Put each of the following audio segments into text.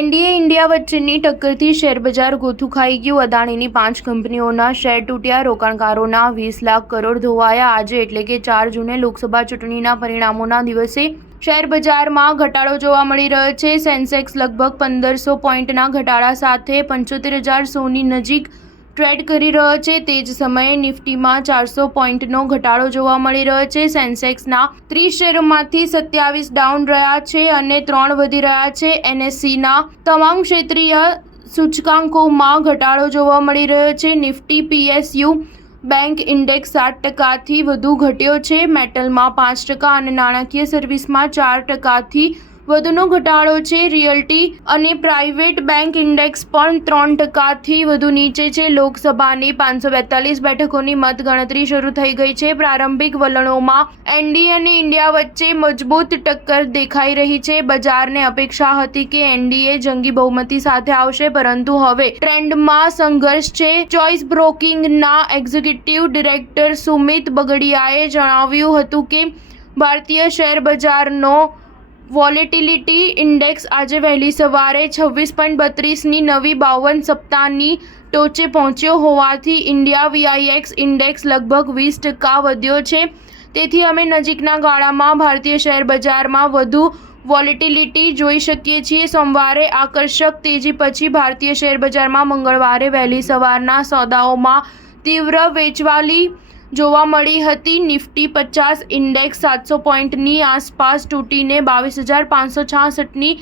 NDA India વચ્ચેની ટક્કરથી શેરબજાર ગોથું ખાઈ ગયું। અદાણીની 5 કંપનીઓના શેર તૂટ્યા, રોકાણકારોના 20 લાખ કરોડ ધોવાયા। આજે એટલે કે 4 જૂને લોકસભા ચૂંટણીના પરિણામોના દિવસે શેરબજારમાં ઘટાડો જોવા મળી રહ્યો છે। સેન્સેક્સ લગભગ 1500 પોઈન્ટના ઘટાડા સાથે 75,100ની નજીક ટ્રેડ કરી રહ્યો છે। તે જ સમયે નિફ્ટીમાં 400 પોઈન્ટનો ઘટાડો જોવા મળી રહ્યો છે। સેન્સેક્સના 30 શેરોમાંથી 27 ડાઉન રહ્યા છે અને 3 વધી રહ્યા છે। એનએસસીના તમામ ક્ષેત્રીય સૂચકાંકોમાં ઘટાડો જોવા મળી રહ્યો છે। નિફ્ટી પીએસયુ બેંક ઇન્ડેક્સ 7%થી વધુ ઘટ્યો છે। મેટલમાં 5% અને નાણાકીય સર્વિસમાં 4%થી વધુનો ઘટાડો છે। રિયલ્ટી અને પ્રાઇવેટ બેંક ઇન્ડેક્સ પણ 3%થી વધુ નીચે છે। લોકસભાની 542 બેઠકોની મતગણતરી શરૂ થઈ ગઈ છે। પ્રારંભિક વલણોમાં એનડીએ અને ઇન્ડિયા વચ્ચે મજબૂત ટક્કર દેખાઈ રહી છે। બજારને અપેક્ષા હતી કે એનડીએ જંગી બહુમતી સાથે આવશે, પરંતુ હવે ટ્રેન્ડમાં સંઘર્ષ છે। ચોઇસ બ્રોકિંગના એક્ઝિક્યુટિવ ડિરેક્ટર સુમિત બગડિયાએ જણાવ્યું હતું કે ભારતીય શેર બજારનો વોલેટિલિટી ઇન્ડેક્સ આજે વહેલી સવારે 26.32ની નવી 52 સપ્તાહની ટોચે પહોંચ્યો હોવાથી ઇન્ડિયા વીઆઈએક્સ ઇન્ડેક્સ લગભગ 20% વધ્યો છે। તેથી અમે નજીકના ગાળામાં ભારતીય શેર બજારમાં વધુ વોલેટિલિટી જોઈ શકીએ છીએ। સોમવારે આકર્ષક તેજી પછી ભારતીય શેર બજારમાં મંગળવારે વહેલી સવારના સોદાઓમાં તીવ્ર વેચવાલી જોવા મળી હતી। નિફ્ટી 50 ઇન્ડેક્સ 700 પોઈન્ટની આસપાસ તૂટીને 22,566ની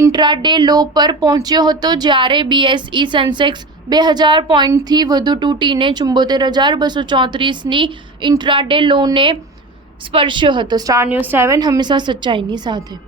ઇન્ટ્રાડે લો પર પહોંચ્યો હતો, જ્યારે બીએસઈ સેન્સેક્સ 2,000 પોઈન્ટથી વધુ તૂટીને 74,234ની ઇન્ટ્રાડે લોને સ્પર્શ્યો હતો। સ્ટાર ન્યૂઝ 7 હંમેશા સચ્ચાઈની સાથે।